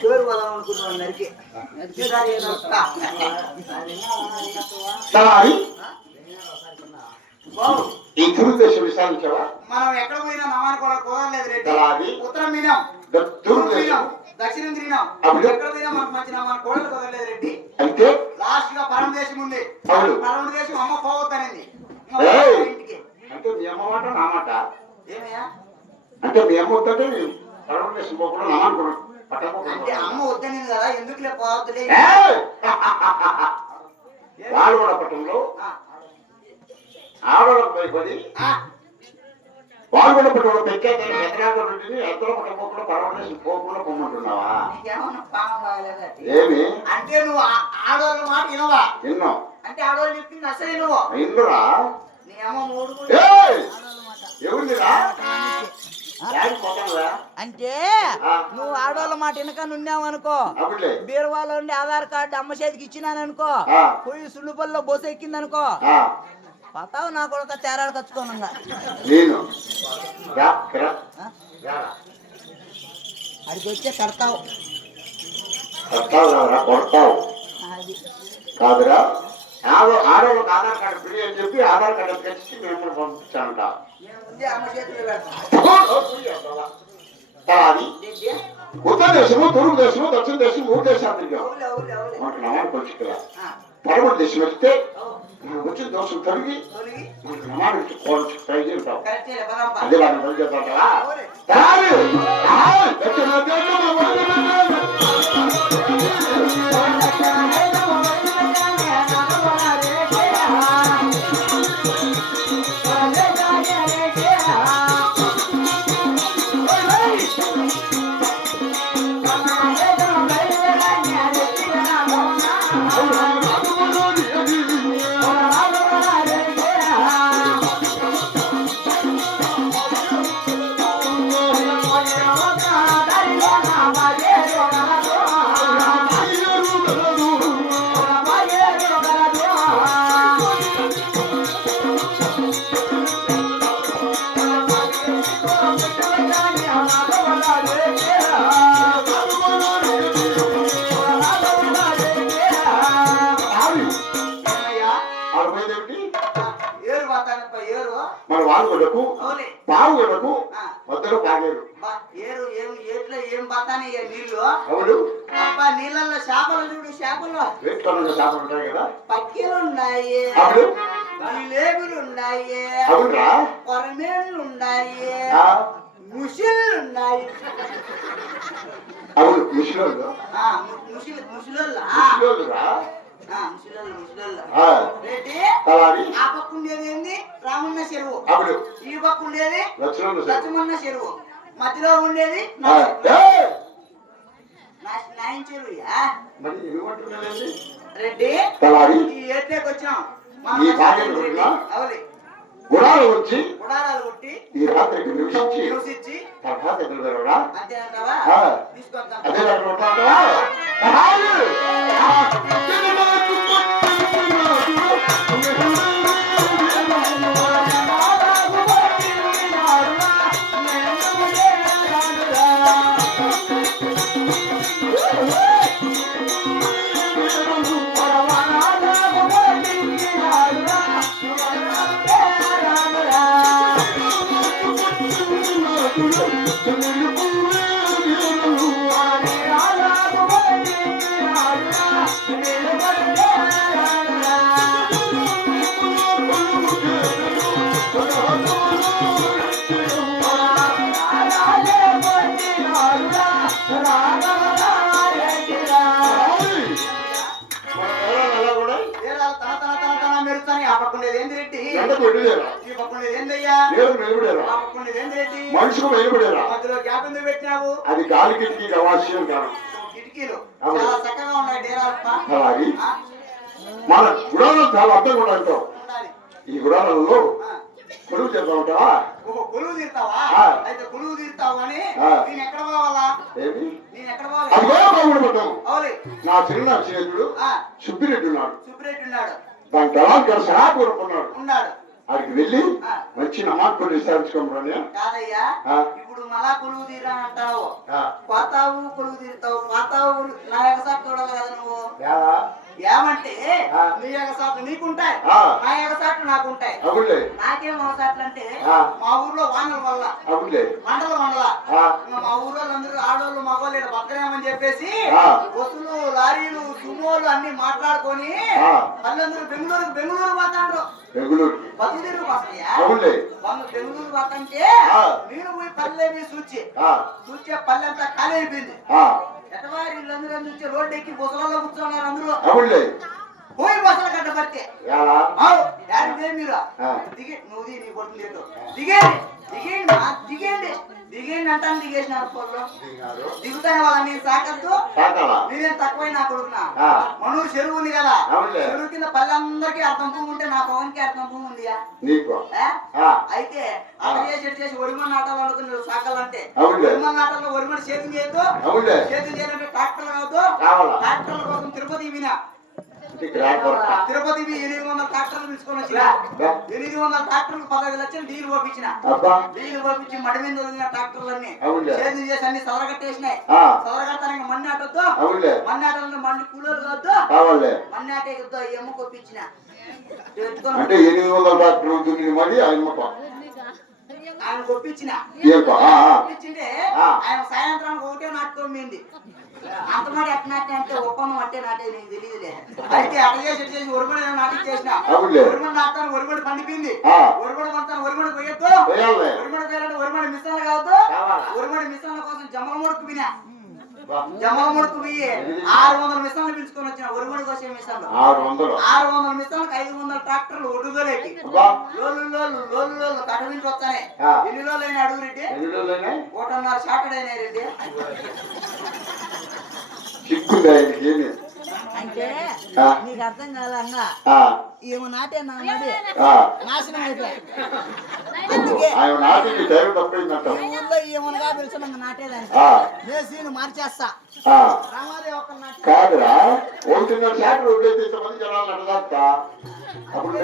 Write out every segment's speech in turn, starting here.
పేరు పోదాం అనుకున్నాను నరికి ఈ దురుద్దేశం విచారించావా? మనం ఎక్కడ పోయినా నమాను కూడా కుదరలేదు రెడ్డి. ఉత్తరం వినాం, దక్షిణం తిరిగినాం, ఎక్కడ పోయినా మనకు మంచి నమాను కూడా కుదరలేదు రెడ్డి. అయితే లాస్ట్ గా పరమ దేశం ఉంది. పరమ దేశం అమ్మ పోవద్దనేది ఇంటికి. అంటే మీ అమ్మ మాట నా మాట ఏమయ్యా? అంటే మీ అమ్మ వద్దంటే పరమ దేశం పోకుండా నమ్మనుకున్నాను. అంటే అమ్మ వద్దనేది కదా, ఎందుకులే పోవద్దులే. వాడవాడ పట్టణంలో ఆడవాళ్ళకు భయపడి వాడవాడ పట్టణంలో పెద్దాన్ని ఎద్దరు పట్టకుండా పరమదేశం పోకుండా పొమ్మంటున్నావా? ఏమి అంటే నువ్వు ఆడవాళ్ళ మాట వినవా? విన్నో అంటే ఆడవాళ్ళు చెప్పింది అసలు వినవా? ఇందురా నీ అమ్మ మూడు ఎవరిరా అంటే నువ్వు ఆడవాళ్ళ మాట వెనక నున్నావనుకో, బీరువాలో ఉండి ఆధార్ కార్డు అమ్మ చేతికి ఇచ్చినాననుకో, పోయి సుళ్ళుపల్లిలో బొస ఎక్కిందనుకో, పతావు నా కొడుక తేరాడు కచ్చుకోనంగా అడిగి వచ్చే కడతావు కాదురా. ఆడవాళ్ళకి ఆధార్ కార్డు ఫ్రీ అని చెప్పి ఆధార్ కార్డు తెచ్చి మేము పంపించాలంట. ఉత్తర దేశము, తూర్పు దేశము, దక్షిణ దేశం, 3 దేశాలు తిరిగాం. మనకు నమాన్ని పంచుకోవాలి. పరమణ దేశం వెళ్తే వచ్చిన దోషం తొలగి మనకు నమాన్ని ట్రై చేస్తాం. అదే వాడిని పని చేద్దాంటారా? మన వాడుగొడకు బావుగొడకు మధ్యలో బాగేరు ఏం బాతానే నీళ్లు. అవును నీళ్ళల్లో చేపలు చూడు, చేపలు చేపలు ఉంటాయి కదా, పక్కిలు ఉన్నాయి, లేబులు ఉన్నాయి, అవునా కొరమేళ్ళు ఉన్నాయి, ముసిళ్ళు ఉన్నాయి. అవును ముసిలోళ్ళు ఆ పక్క ఉండేది ఏంది రామన్న చెరువు, ఈ పక్క ఉండేది లక్ష్మణ చెరువు, మధ్యలో ఉండేది నాయన చెరువు. రెడ్డి ఈ ఏట్లోకి వచ్చాం. గుడాలు వచ్చి గుడారాలు కొట్టి ఈ రాత్రికి నివసించి తర్వాత అంతే అంటావా? తీసుకొద్దాం. మనుషుకు వెలుగుడేరా, అది గాలి కిటికీ గవాస్యం కాదు. కిటికీలు చాలా చక్కగా ఉన్నాయి డేరాలు. అలాగే మన గుడాలు చాలా అర్థం కూడా అంటాం. ఈ గుడాలలో కొలువు చేస్తా ఉంటావా? కొలువు తీరుతావా? అయితే కొలువు తీరుతావు అని నేను ఎక్కడ పోవాలా? నేను ఎక్కడ పోవాలి? నా చిన్న స్నేహితుడు సుబ్బిరెడ్డి ఉన్నాడు. సుబ్బిరెడ్డి ఉన్నాడు. దాని తర్వాత సహాపూర్వకున్నాడు. ఉన్నాడు. అక్కడికి వెళ్ళి మంచి నమాజ్ కొన్ని విచారించుకోమని. కాదయ్యా, ఇప్పుడు ఇప్పుడు మళ్ళా కొలువు తీరా అంటావు, పోతావు కొలువు తీరుతావు, పోతావు. నా ఎగసాటు చూడాలి కదా నువ్వు. ఏమంటే నీ ఎగసాట్లు నీకుంటాయి, నా ఎగసాట్లు నాకుంటాయి. నాకేం ఎగసాట్లు అంటే మా ఊర్లో వానల వల్ల మండల మా ఊర్లో అందరూ ఆడోళ్ళు మగోళ్ళు బతకలేమని చెప్పేసి బస్సులు లారీలు సుమోలు అన్ని మాట్లాడుకొని వాళ్ళందరూ బెంగళూరు పోతాండ్రు. బస్సు తిరుగు వస్తాయా బెంగళూరు పోతాంటే నేను పోయి పల్లె చూచే పల్లె అంతా ఖాళీ అయిపోయింది. ఎటవారి వీళ్ళందరూ చూసి రోడ్డు ఎక్కి బొసలలో కూర్చున్నారు. అందరూ పోయి బసలు గడ్డ పడితే మీరు నువ్వు నీ కొడుకు దిగేయండి అంటాను. దిగేసినారు పొల్లో దిగుతాను వాళ్ళని సాకద్దు. నేనేం తక్కువ నా కొడుకున్నా. మనూరు చెరువు ఉంది కదా, చెరువు కింద పల్లెందరికీ అర్థం భూమి ఉంటే నా పవన్కి అర్థం భూమి ఉందియా. అయితే అక్కడ చేసి ఒరిమని నాటాలు అనుకున్నారు సాకాలంటే. ఒరిమని నాటాల్లో ఒరిమని చేతులు చేయొద్దు, చేతులు చేయాలంటే ట్రాక్టర్లు కావద్దు. ట్రాక్టర్ల కోసం తిరుపతి వినా తిరుపతి 800 ట్రాక్టర్లు తీసుకొని వచ్చిన. 800 ట్రాక్టర్లు 15 లక్షలు డీలు పంపించి మడి మీద వదిలిన ట్రాక్టర్లన్నీ సేద్యం చేసి అన్ని సదరగట్టేసినాయి. సదరగట్టానికి మన్ని ఆటొద్దు, మన్ని ఆటలు మండి కూలీలు కావద్దు, మన్ని ఆటే ఎమ్మ కొప్పించిన ఆయన కొప్పించిన కొప్పించింటే ఆయన సాయంత్రానికి ఒకటే నాటుకోమింది. అంత మాట ఎట్ట నాటే అంటే ఒప్పందం అట్టే నాటే నీకు తెలియదులే. అయితే అట్ట చేసి ఒరుగొడి నాటించేసిన. ఒరుగొడి నాటుతాను, ఒరుగొడి పండిపోయింది. ఒరుగొడి పండుతాను, ఒరుగొడి పోయొద్దు. ఒరుగొడి పోయాలంటే ఒరుగొడి మిశ్రమలు కావద్దు. ఒరుగొడి మిశ్రమల కోసం జమ్మల ముడుకు వినా జమ్మల ముడుకు పోయి 600 మిశ్రమలు పిలుచుకొని వచ్చిన. ఒరుగొడికి వచ్చే మిశ్రమలు 600 మిశ్రమలకు 500 ట్రాక్టర్లు ఒడ్డుగోలేకి లోలు కటవించి వస్తానే. ఎన్ని రోజులు అయినా అడుగు రెడ్డి? 1.5 సాటర్డే అయినాయి రెడ్డి. అంటే నీకు అర్థం కాలంగా ఏమో నాటే నా మడి నాశనం అయిపోయాయి. ఊళ్ళో ఏమనగా పిలిచిన నాటేదాన్ని వేసి మార్చేస్తా. రామాదేవి ఒక కాదురా 1.5 శాతం ఇంతమంది జనాలు నడదాస్తా. అప్పుడు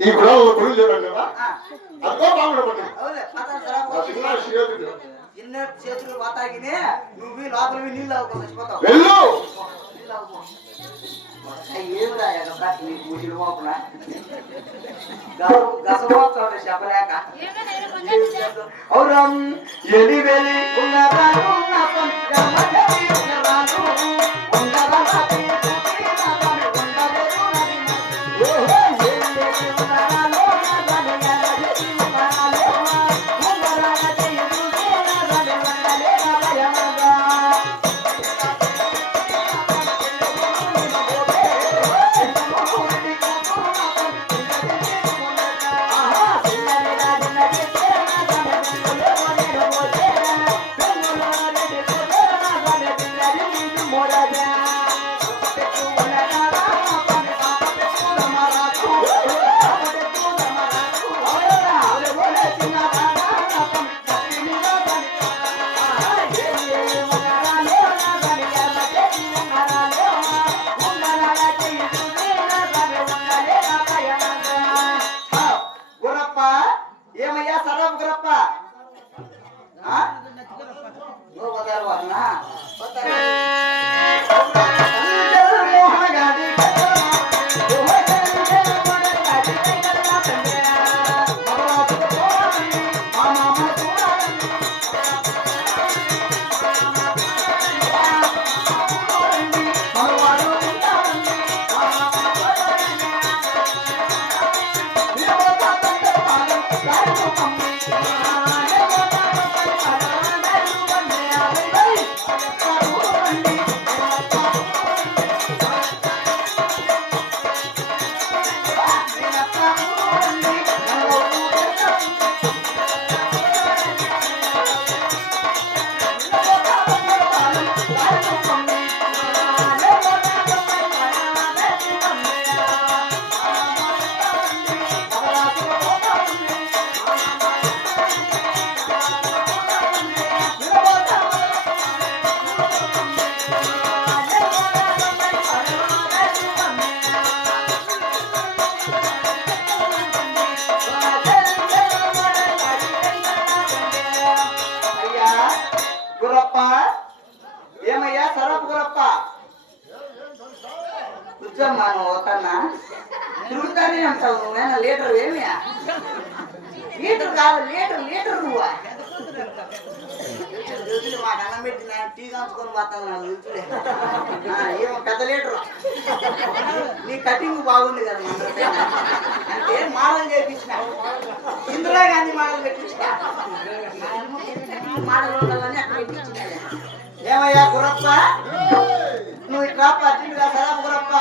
ఈ గొడవలు గురి చేయడం కదా అదో చిన్న చేతులు వాతాగినే నువ్వు లోపలివి నీళ్ళు అవ్వకుండా చచ్చిపోతావు. ఏమిరా ముసిలు మోపున గసమోత్సవం చెప్పలేక ఔరం ఎలి వెలి అయ్యా గురప్ప, ఏమయ్యా సరపు గురప్ప, కూర్చోమ్మా. నువ్వు అవుతానా తిరుగుతానే అంటావు. నువ్వేనా లీటర్ ఏమియా? లీటర్ కాదు, లీటర్ లీటర్ నువ్వా? రుచులు మాకు అన్నం పెట్టిన టీ కాంచుకొని పోతాను. నాకు రుచులే ఏమో పెద్ద లీటరు. నీ కటింగ్ బాగుంది కదా మా అందరికీ. అంటే మోడల్ చేయించిన ఇందిరా గాంధీ మోడల్ పెట్టించిన మోడల్ ఉండాలని అక్కడ పెట్టించిన. ఏమయ్యా గురప్ప, నువ్వు ఇట్లా పట్టిండుగా సరపు గురప్ప.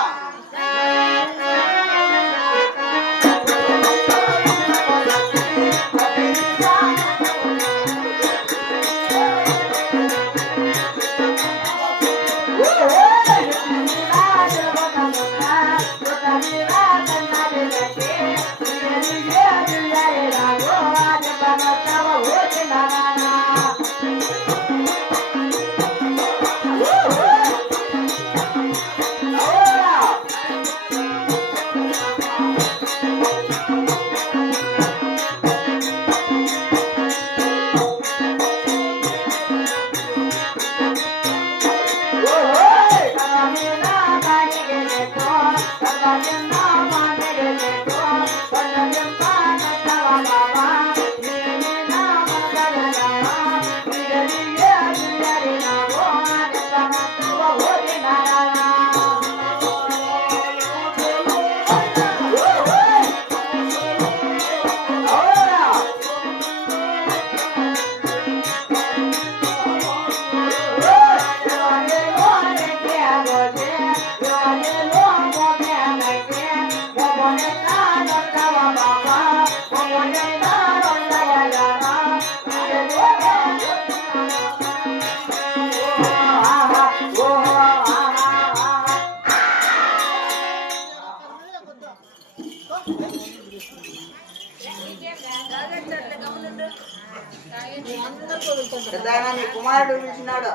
పెద్దాయన నీ కుమారుడు పిలిచినాడు.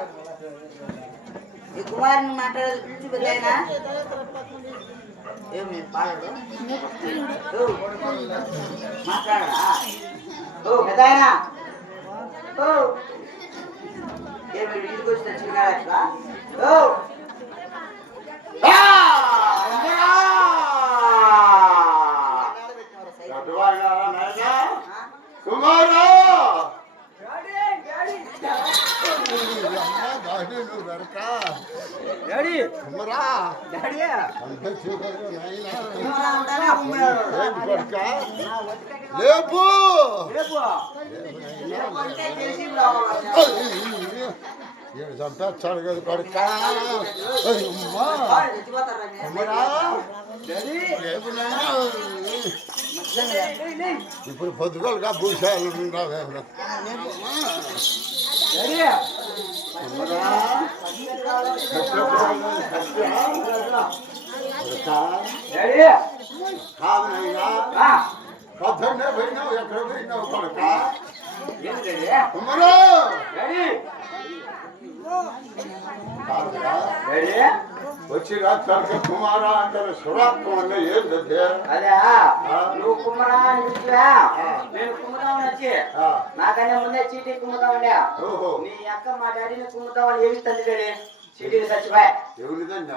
నీ కుమారుని మాట్లాడేది పిలిచి పెద్దాయన. ఏమి పాడు మాట్లాడరా? ఓ పెద్దాయన, ఓ ఏమి ఇంటికి వచ్చి తెచ్చినాడు అట్లా? ఓ కుమారా లేపు చంపేస్తాడు కదా కొడుక. ఇప్పుడు పొద్దుగోలుగా భూషాలు కాదనైనా పొద్దున్నే పోయినావు, ఎక్కడ పోయినావు కొడుక? కుమ్మరు వచ్చి రాత్రి కుమారా అంటారు. సురాత్మ అంటే ఏంటంటే అదే నువ్వు కుమ్మరా అని పిలిచివా? నేను కుమ్ముదామని వచ్చి నాకన్నా ముందే చీటీ కుమ్ముదామని. నీ అక్క మా డాడీని కుమ్ముదామని ఏమి తండ్రి డాడీ చీటీకి చచ్చిపోయా. ఎవరిదండి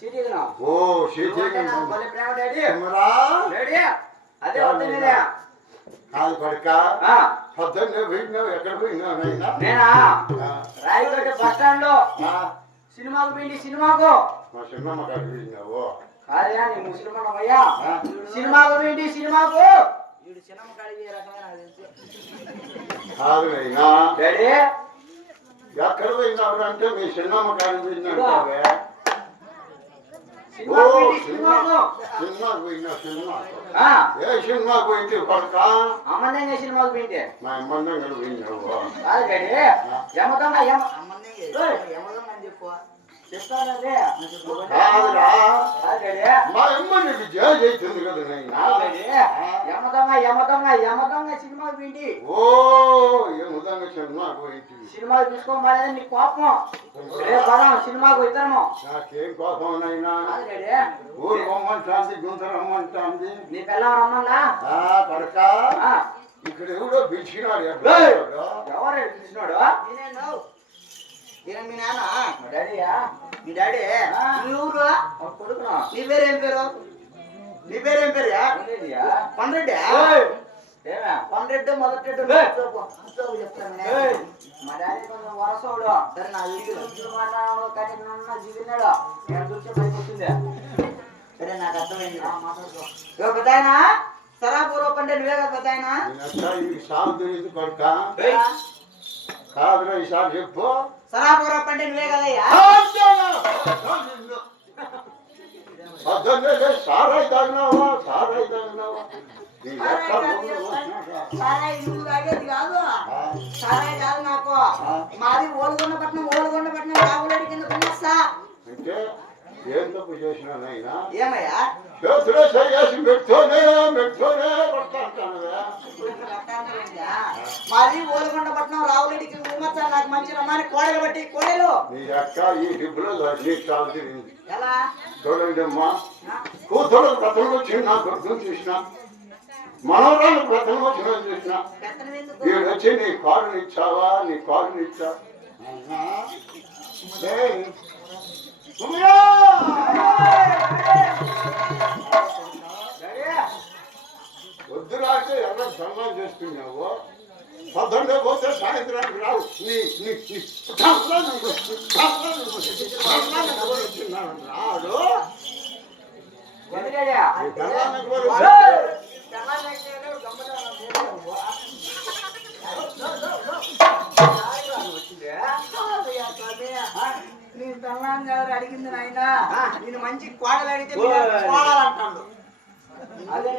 చీటీకి ఓ చీటీ ప్రేమ డాడీ డాడీ అదే వద్ద కాదు కొడుక. పొద్దున్నే పోయినావు, ఎక్కడ పోయినావు? నేనా రాయపేట బస్ స్టాండ్ లో సినిమాకు పోయింది. సినిమాకు మా చిన్నమ్మ కాడికి పోయినావు? కాదయా నీ ముసలిమయ్యా. సినిమాకు పోయింది. సినిమాకు వీడు చిన్నమ్మ కాడికి ఏ రకమే నాకు తెలుసు. కాదు అయినా డాడీ ఎక్కడ పోయినావు అంటే మీ చిన్నమ్మ కాడికి పోయిందంటావే. సినిమా సినిమాకు పోయినా సినిమా ఏ సినిమాకు పోయింది కొడక అమ్మందంగా సినిమాకు పోయింటే మా అమ్మందం కూడా పోయినావు. కాదు డాడీ యమదొంగ యమదొంగ అని చెప్పు చెప్తానండి. కాదురా మా అమ్మ నీకు జాజ్ అవుతుంది కదా నైనా. యమదొంగ యమదొంగ యమదొంగ సినిమాకు పోయింది. ఓ ఏముదంగా సినిమాకు పోయింది. సినిమాకు తీసుకోమని నీ కోపం. పదం సినిమాకు ఇద్దరము. నాకేం కోపం నైనా. డాడీ ఊరు రమ్మంటాంది గుంత రమ్మంటాంది. నీ పిల్లం రమ్మన్నా కొడక ఇక్కడ ఎవడో పిలిచినాడు. ఎవరు పిలిచినాడు? మీ నాన్న డాడీయా మీ డాడీ నీ ఊరు కొడుకునా నీ పేరేం పేరు? నీ పేరేం పేరు? పండ్రెడ్డి పండ్రెడ్డి మొదటెడ్డి చెప్తాను. మా డాడీ కొంచెం వరసోడు. సరే నా వీడియో కానీ నన్ను జిగినాడు. నేను చూస్తే పైకి వచ్చింది. సరే నాకు అర్థమైంది. పెద్ద ఆయన సరాపూర్వ పండే నువ్వే కదా పెద్ద ఆయన. సాగు తెలియదు కొడక. కాదురా ఈసారి చెప్పు. సరాపూర్వ పండే నువ్వే కదయ్యా. సారాయి తాగినావా సారాయి తాగినావా సారాయి నువ్వు తాగేది కాదు. సారాయి కాదు నాకు. మాది ఓలుగొండపట్నం రాగులేడి కింద కొనేస్తా. అంటే ఏం తప్పు చేసినా నైనా ఏమయ్యా చేతులే చేసి పెట్టుతూనే కొడతాంటానువా. మాది ఓలుగొండపట్నం రావులేడికి ఉమ్మచ్చా. నాకు మంచి రమ్మని కోడలు బట్టి కోడలు నీ అక్క ఈ డిబ్బులో చాలు తిరిగింది. ఎలా చూడండి అమ్మా కూతురు కథలు వచ్చిన నా కొడుకుని చూసిన మనవరాలు కథలు వచ్చిన చూసిన వీడు వచ్చి నీ కారుని ఇచ్చావా నీ కారుని ఇచ్చా వద్దురా అంటే ఎవరో సన్మానం చేస్తున్నావు. పొద్దున్నే పోతే సాయంత్రానికి రావు. రాడు నీ తల్లాన్ని ఎవరు అడిగింది నాయన. నేను మంచి కోడలు అడిగితే కోడాలంటాడు. అదే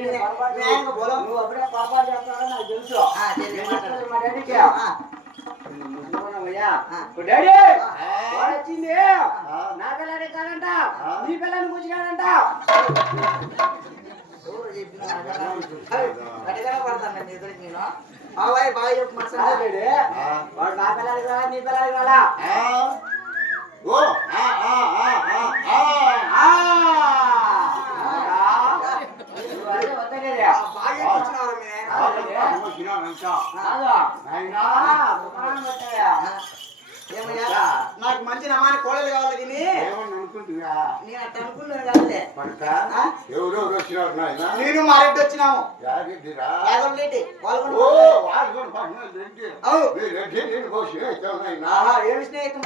నువ్వు అప్పుడే పాపాలు చేస్తావని నాకు తెలుసు. మా డాడీకి డాడీ వచ్చింది. నా పిల్లని కాదంట నీ పిల్లని కూర్చున్నాడంట. గట్టిగానే పడతాను ఎదురు నేను. బాగా చెప్పు మనసు. వాడు నా పిల్లలకి రాలా నీ పిల్లలకి రాలా. ఏమయ్యా నాకు మంచి నమాని కోడలు కావాలి. తిని నేను అట్ట అనుకున్నాను కదండి. ఎవరెవరు వచ్చినారు నాయన నేను మా రెడ్డి వచ్చినాము. ఏమి స్నేహితం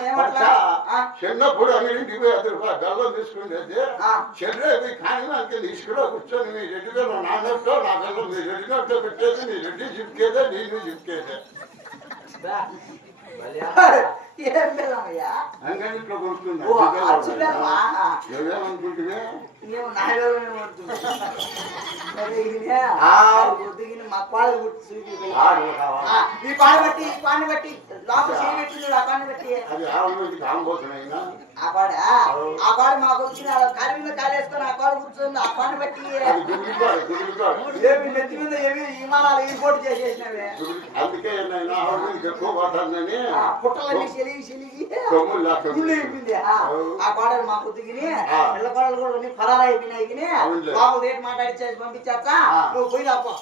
చిన్నప్పుడు అన్నింటికి పోయి ₹10 బెల్లం తీసుకునేది. చెర్రే కానీ నాకు తీసుకురా కూర్చొని మీ రెడ్డిగా నా నోట్లో నా బెల్లం మీ రెడ్డి నోట్లో పెట్టేది. నీ రెడ్డి చిప్కేదే నేను చిప్కేదే. ఏం బెల్లమయ్యా? అంగడిలో కొనుక్కుందా నువ్వేమనుకుంటున్నా? మా పాలు ఈ పాలు బట్టి ఈ పాన్ని బట్టి లోపల చేయబెట్టింది. ఆ పాన్ని బట్టి అది ఆవులకి కాంబోతున్నాయినా ఆ పాడ మాకు వచ్చిన కాలి మీద కాలేసుకొని ఆ పాడ కూర్చొని ఆ పాన్ని బట్టి ఏమి నెత్తి మీద ఏమి విమానాలు ఎయిర్పోర్ట్ చేసేసినవే. అందుకే ఆవులకి ఎక్కువ పడుతుందని పుట్టలన్నీ చెలిగి ఆ పాడలు మా పొద్దుగిని పిల్ల పాడలు కూడా అన్ని ఫరారు అయిపోయినాయి. బాబు రేటు మాట్లాడిచ్చేసి పంపించేస్తా. నువ్వు పోయి రాపో.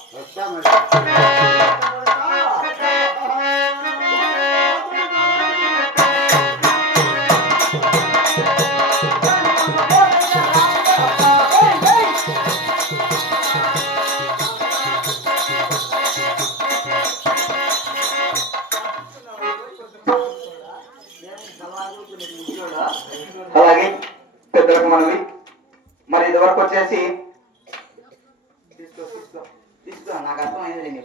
అలాగే పెద్దలకు మనవి. మరి ఇదివరకు వచ్చేసి తీసుకో కూర్చో నాకు అర్థమైంది